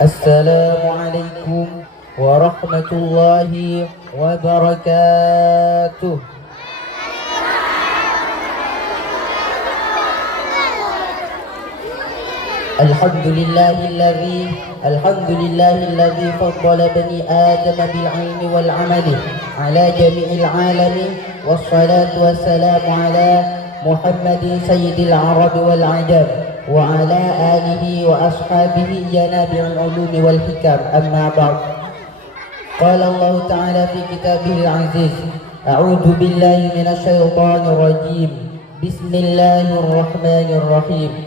Assalamualaikum warahmatullahi wabarakatuh. Alhamdulillahilladzi faddala bani Adam bil ilmi wal amali ala jami'il alamin wassalatu wassalamu ala Muhammadin sayyidil arab wal ajam wa ala alihi wa ashabihi ya nabi'ul ulumi wal hikam amma ba'd. Qala Allah ta'ala fi kitabihil aziz a'udzu billahi minasy syaithanir rajim bismillahirrahmanirrahim.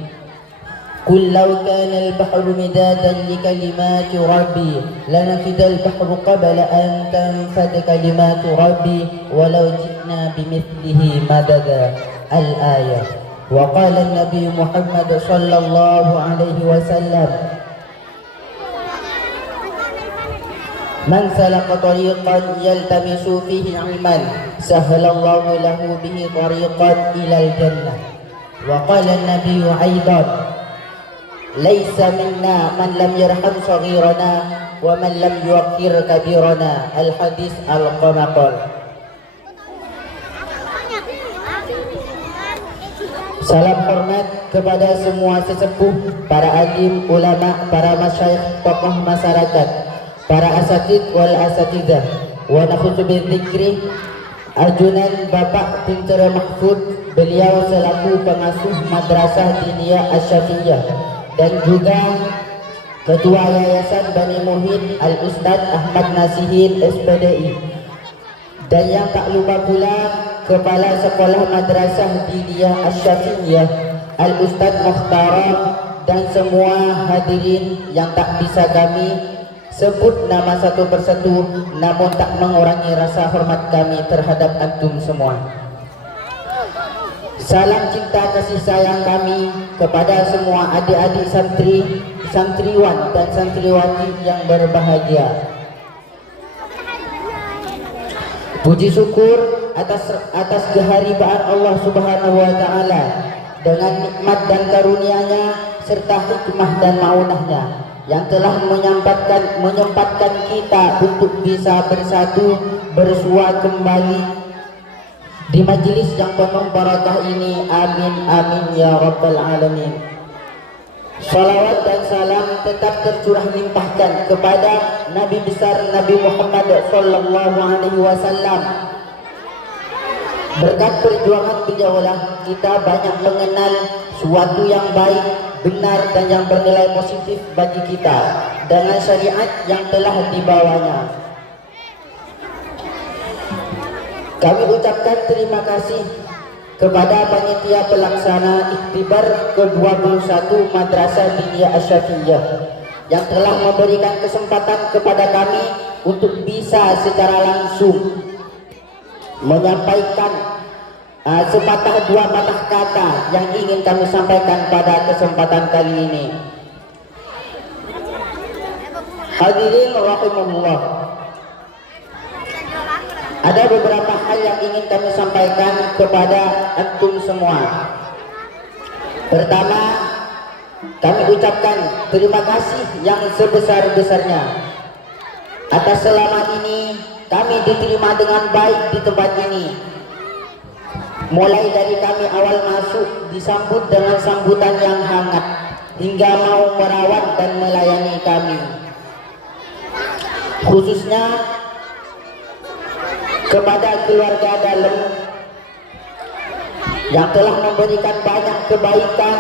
قل لو كان البحر مدادا لكلمات ربي لنفد البحر قبل أن تنفد كلمات ربي ولو جئنا بمثله مددا الآية. وقال النبي محمد صلى الله عليه وسلم من سلك طريقا يلتمس فيه علما سهل الله له به طريقا إلى الجنة. وقال النبي أيضا ليس منا من لم يرحم صغيرنا ومن لم يوقر كبيرنا. الحديث al-qamaqal. Salam hormat kepada semua sesepuh, para alim, ulama, para masyayikh, tokoh masyarakat, para asatid wal asatidah, wa nakhusu bidzikri ajunan Bapak Tentera Mahfud, beliau selaku pengasuh Madrasah Diniyah Asy-Syafi'iyah dan juga Ketua Yayasan Bani Muhid Al-Ustadz Ahmad Nasihin SPDI, dan yang tak lupa pula Kepala Sekolah Madrasah Diniyah Asy-Syafi'iyah Al-Ustadz Mukhtaram, dan semua hadirin yang tak bisa kami sebut nama satu persatu, namun tak mengurangi rasa hormat kami terhadap antum semua. Salam cinta kasih sayang kami kepada semua adik-adik santri, santriwan dan santriwati yang berbahagia. Puji syukur atas keharibaan Allah Subhanahu wa taala dengan nikmat dan karunia-Nya serta hikmah dan maunah-Nya yang telah menyempatkan kita untuk bisa bersatu bersua kembali di majelis yang penuh barakah ini. Amin amin ya rabbal alamin. Salawat dan salam tetap tercurah limpahkan kepada Nabi besar Nabi Muhammad sallallahu alaihi wasallam. Berkat perjuangan beliaulah kita banyak mengenal suatu yang baik, benar dan yang bernilai positif bagi kita dengan syariat yang telah dibawanya. Kami ucapkan terima kasih kepada panitia pelaksana Ikhtibar ke-21 Madrasah Diniyah Asy-Syafi'iyah yang telah memberikan kesempatan kepada kami untuk bisa secara langsung menyampaikan sepatah dua patah kata yang ingin kami sampaikan pada kesempatan kali ini. Hadirin rahimahullah, ada beberapa hal yang ingin kami sampaikan kepada antum semua. Pertama, kami ucapkan terima kasih yang sebesar-besarnya atas selama ini kami diterima dengan baik di tempat ini. Mulai dari kami awal masuk disambut dengan sambutan yang hangat hingga mau merawat dan melayani kami. Khususnya kepada keluarga dalam yang telah memberikan banyak kebaikan,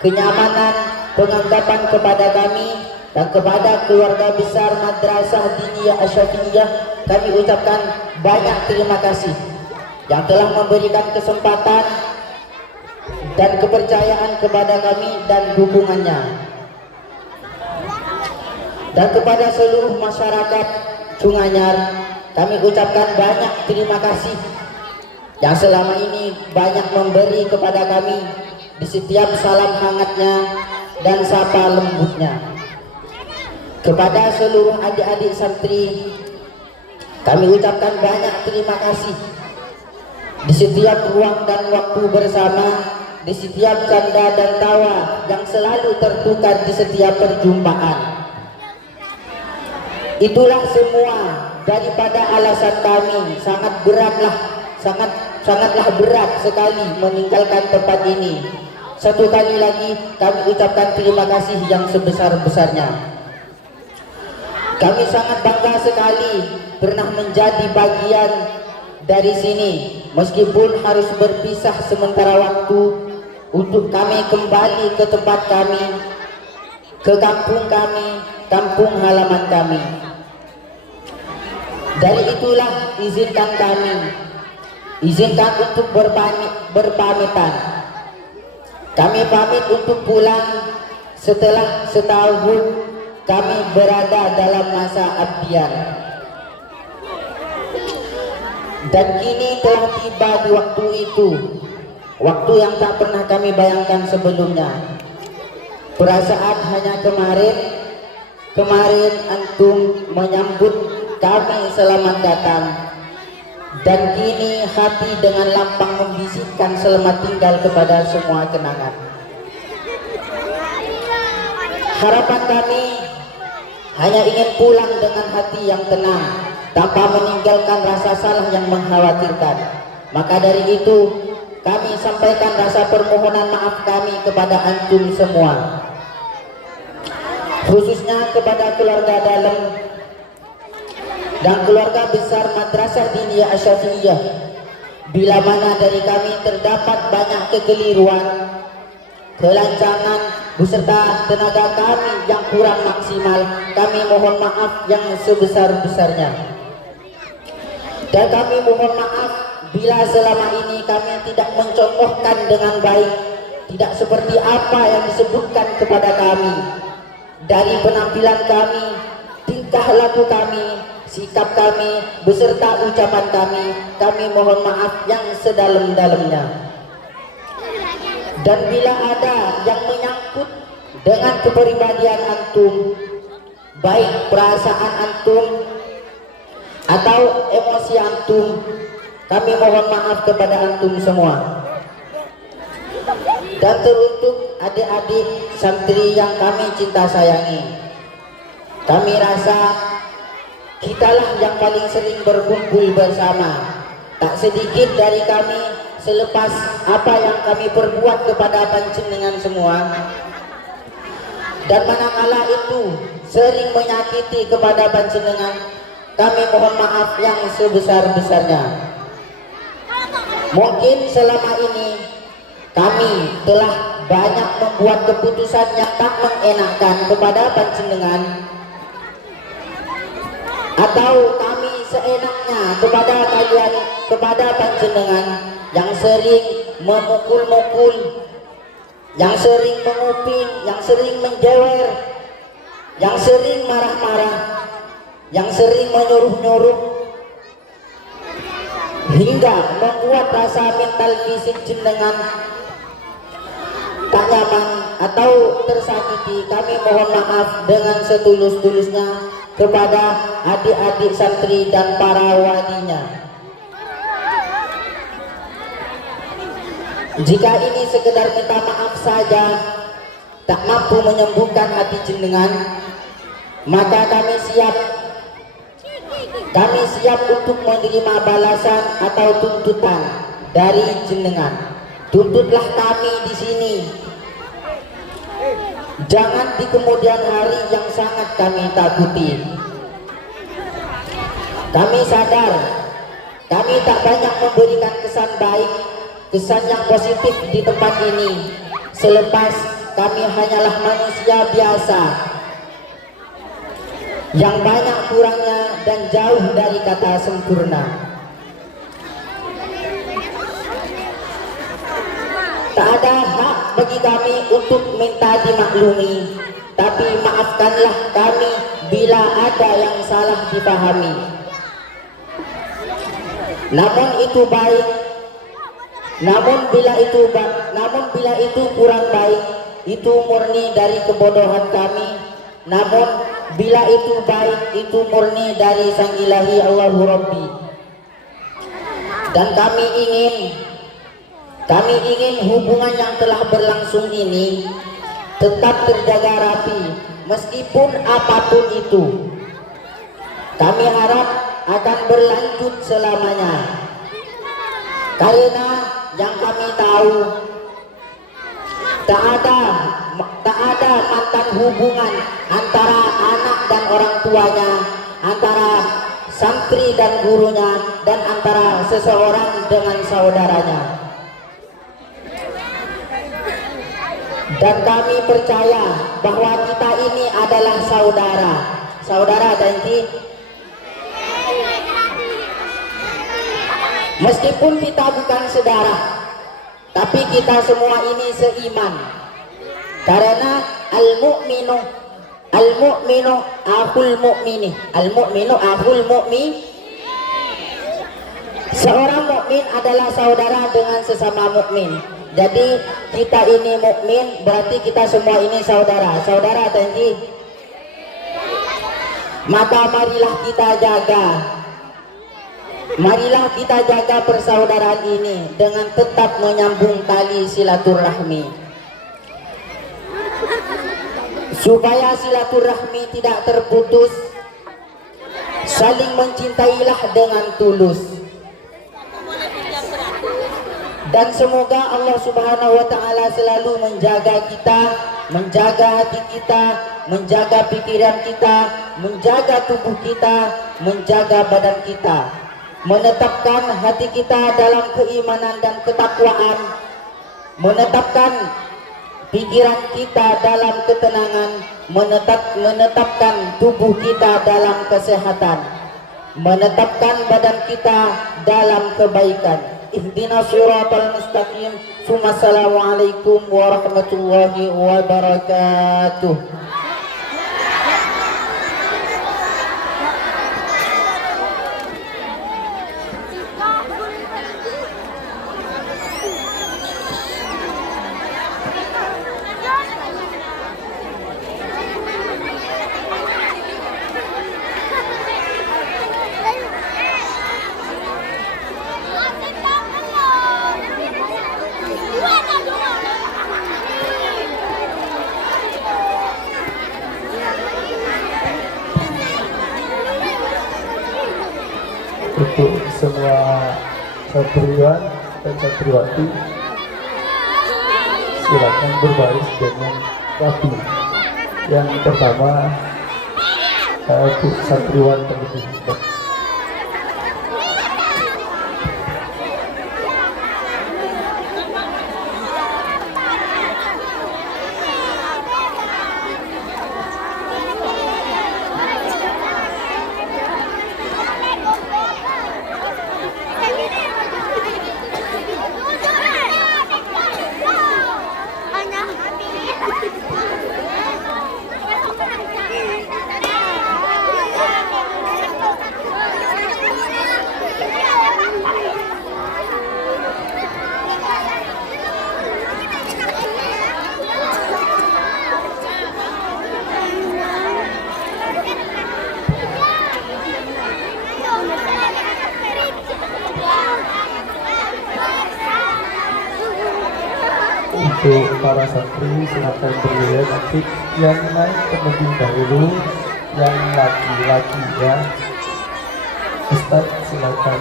kenyamanan, penganggapan kepada kami, dan kepada keluarga besar Madrasah Diniyah Asy-Syafi'iyah kami ucapkan banyak terima kasih yang telah memberikan kesempatan dan kepercayaan kepada kami dan dukungannya. Dan kepada seluruh masyarakat Sunganyar kami ucapkan banyak terima kasih yang selama ini banyak memberi kepada kami di setiap salam hangatnya dan sapa lembutnya. Kepada seluruh adik-adik santri kami ucapkan banyak terima kasih di setiap ruang dan waktu bersama, di setiap canda dan tawa yang selalu tertukar di setiap perjumpaan. Itulah semua daripada alasan kami. Sangatlah berat sekali meninggalkan tempat ini. Satu kali lagi kami ucapkan terima kasih yang sebesar-besarnya. Kami sangat bangga sekali pernah menjadi bagian dari sini, meskipun harus berpisah sementara waktu untuk kami kembali ke tempat kami, ke kampung kami, kampung halaman kami. Dari itulah izinkan untuk berpamitan. Kami pamit untuk pulang setelah setahun kami berada dalam masa abdian. Dan kini telah tiba di waktu itu, waktu yang tak pernah kami bayangkan sebelumnya. Perasaan hanya kemarin antum menyambut kami selamat datang, dan kini hati dengan lantang membisikkan selamat tinggal kepada semua kenangan. Harapan kami hanya ingin pulang dengan hati yang tenang, tanpa meninggalkan rasa salah yang mengkhawatirkan. Maka dari itu kami sampaikan rasa permohonan maaf kami kepada antum semua, khususnya kepada keluarga dalam dan keluarga besar Madrasah Diniyah Asy-Syafi'iyah. Bila mana dari kami terdapat banyak kekeliruan, kelancangan beserta tenaga kami yang kurang maksimal, kami mohon maaf yang sebesar-besarnya. Dan kami mohon maaf bila selama ini kami tidak mencontohkan dengan baik, tidak seperti apa yang disebutkan kepada kami. Dari penampilan kami, tingkah laku kami, sikap kami, beserta ucapan kami mohon maaf yang sedalam-dalamnya. Dan bila ada yang menyangkut dengan kepribadian antum, baik perasaan antum atau emosi antum, kami mohon maaf kepada antum semua. Dan teruntuk adik-adik santri yang kami cinta sayangi, kami rasa kitalah yang paling sering berkumpul bersama. Tak sedikit dari kami selepas apa yang kami perbuat kepada panjenengan semua, dan manakala itu sering menyakiti kepada panjenengan, kami mohon maaf yang sebesar-besarnya. Mungkin selama ini kami telah banyak membuat keputusan yang tak mengenakan kepada panjenengan, atau kami seenaknya kepada kalian, kepada panjenengan, yang sering memukul-mukul, yang sering mengupin, yang sering menjewer, yang sering marah-marah, yang sering menyuruh-nyuruh, hingga membuat rasa mental fisik jenengan tak nyaman atau tersakiti. Kami mohon maaf dengan setulus-tulusnya kepada adik-adik santri dan para walinya. Jika ini sekedar minta maaf saja tak mampu menyembuhkan hati jenengan, maka kami siap untuk menerima balasan atau tuntutan dari jenengan. Tuntutlah kami di sini, jangan di kemudian hari yang sangat kami takuti. Kami sadar kami tak banyak memberikan kesan baik, kesan yang positif di tempat ini, selepas kami hanyalah manusia biasa yang banyak kurangnya dan jauh dari kata sempurna. Tak ada hak bagi kami untuk minta dimaklumi, tapi maafkanlah kami bila ada yang salah dipahami. Namun bila itu kurang baik, itu murni dari kebodohan kami. Namun bila itu baik, itu murni dari Sang Ilahi Allahu Rabbi. Dan kami ingin hubungan yang telah berlangsung ini tetap terjaga rapi, meskipun apapun itu. Kami harap akan berlanjut selamanya. Karena yang kami tahu tak ada mantan hubungan antara anak dan orang tuanya, antara santri dan gurunya, dan antara seseorang dengan saudaranya. Dan kami percaya bahwa kita ini adalah saudara. Saudara Tanti, meskipun kita bukan saudara, tapi kita semua ini seiman. Karena al-mu'minu akhul mu'mini, al-mu'minu akhul mu'min. Seorang mukmin adalah saudara dengan sesama mukmin. Jadi kita ini mukmin, berarti kita semua ini saudara. Saudara Tanti, maka marilah kita jaga persaudaraan ini dengan tetap menyambung tali silaturahmi, supaya silaturahmi tidak terputus. Saling mencintailah dengan tulus. Dan semoga Allah Subhanahu wa Ta'ala selalu menjaga kita, menjaga hati kita, menjaga pikiran kita, menjaga tubuh kita, menjaga badan kita, menetapkan hati kita dalam keimanan dan ketakwaan, menetapkan pikiran kita dalam ketenangan, menetapkan tubuh kita dalam kesehatan, menetapkan badan kita dalam kebaikan. Ihdinas siratal mustaqim. Assalamualaikum warahmatullahi wabarakatuh. Untuk semua santriwan dan santriwati, silakan berbaris dengan rapi. Yang pertama untuk santriwan terlebih dahulu. Untuk para santri silakan berdiri, nanti yang naik terlebih dahulu, yang laki-laki ya. Ustaz silakan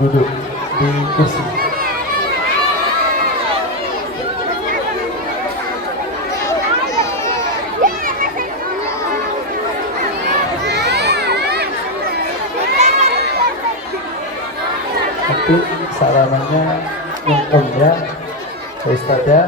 duduk di kursi. Nanti sarananya ngomong ya Ustaz ya.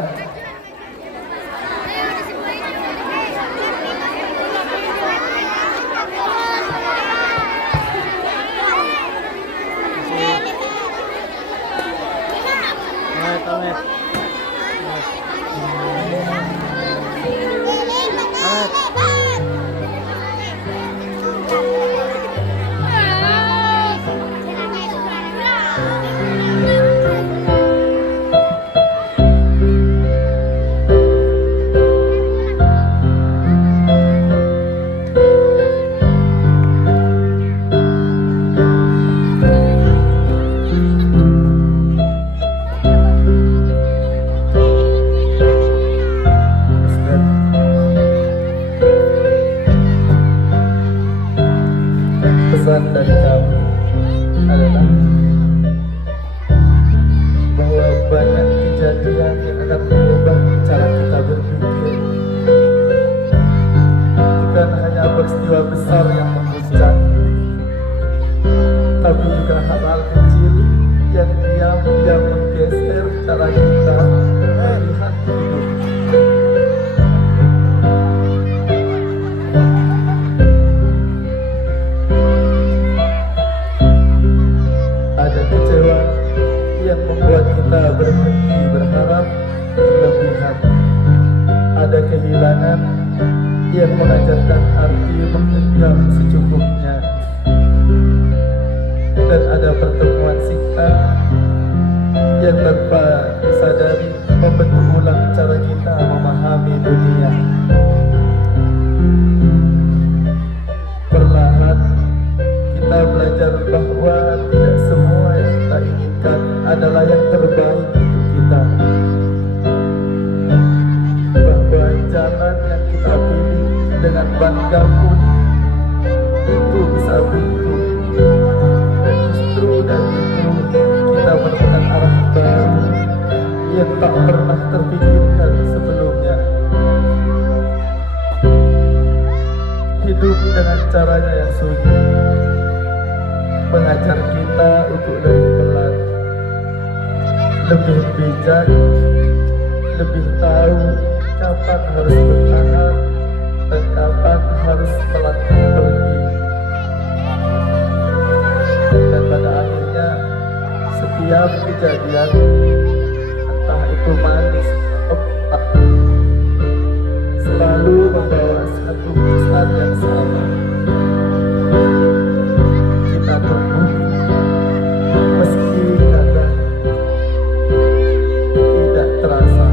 pesan dari kami adalah bahwa banyak kejadian yang akan mengubah cara kita berpikir. Bukan hanya peristiwa besar yang mengguncang, tapi juga hal-hal kecil yang diam-diam menggeser cara kita melihat hidup. Ada kecewa yang membuat kita berhenti berharap berlebihan. Ada kehilangan yang mengajarkan arti menggenggam secukupnya. Dan ada pertemuan singkat yang tanpa disadari membentuk ulang cara kita memahami dunia. Perlahan kita belajar bahwa tidak semua yang kita inginkan adalah yang terbaik untuk kita. Bahwa jalan yang kita pilih dengan bangga pun itu bisa buntu. Dan justru dari itu kita menemukan arah baru yang tak pernah terpikirkan sebelumnya. Hidup dengan caranya yang sunyi mengajar kita untuk lebih pelan, lebih bijak, lebih tahu kapan harus bertahan dan kapan harus melangkah pergi. Dan pada akhirnya setiap kejadian, entah itu manis atau pahit, selalu membawa satu pesan yang sama. Kita tumbuh meski kadang tidak terasa.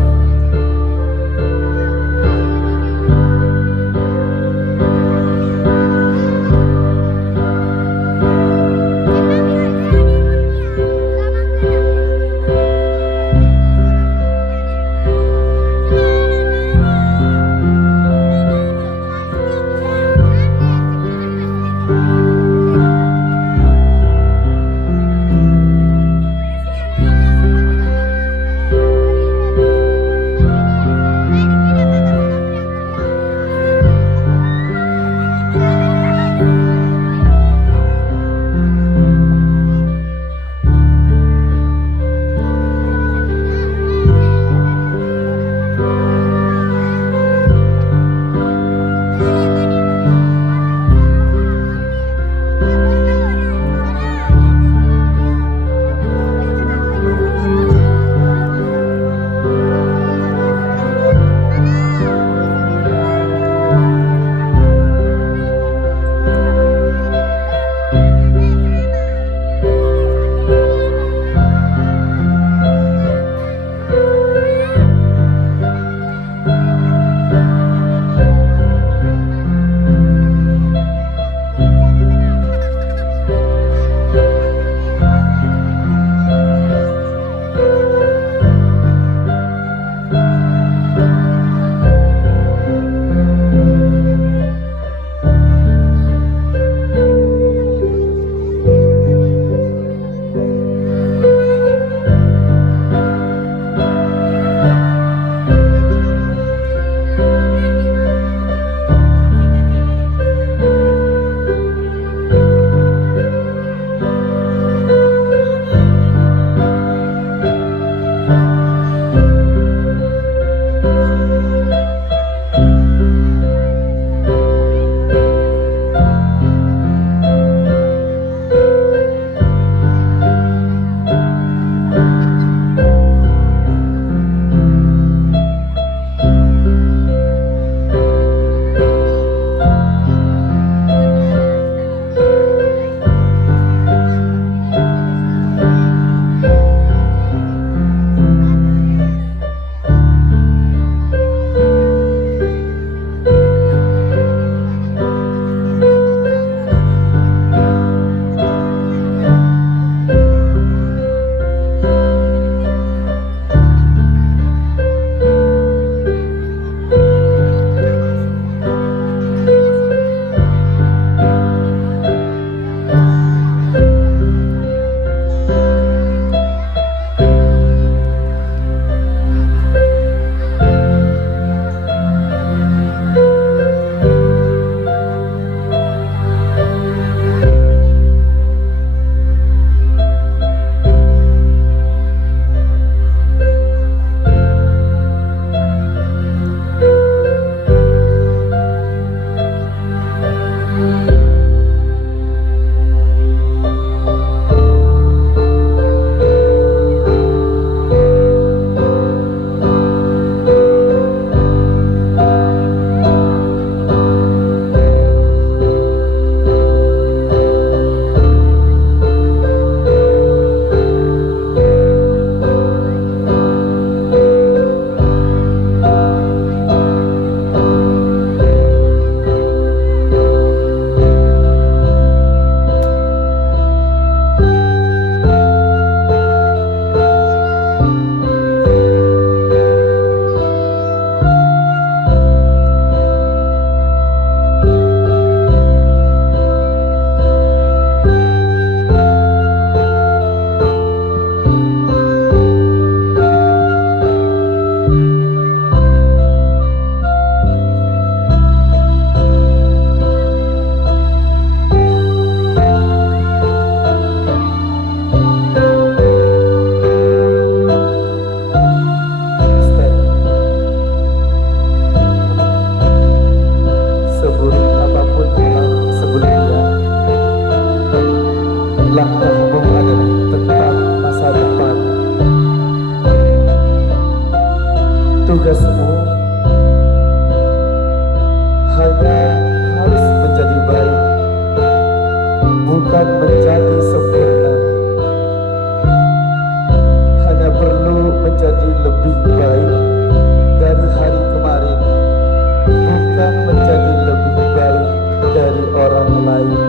akan menjadi lebih baik dari orang lain.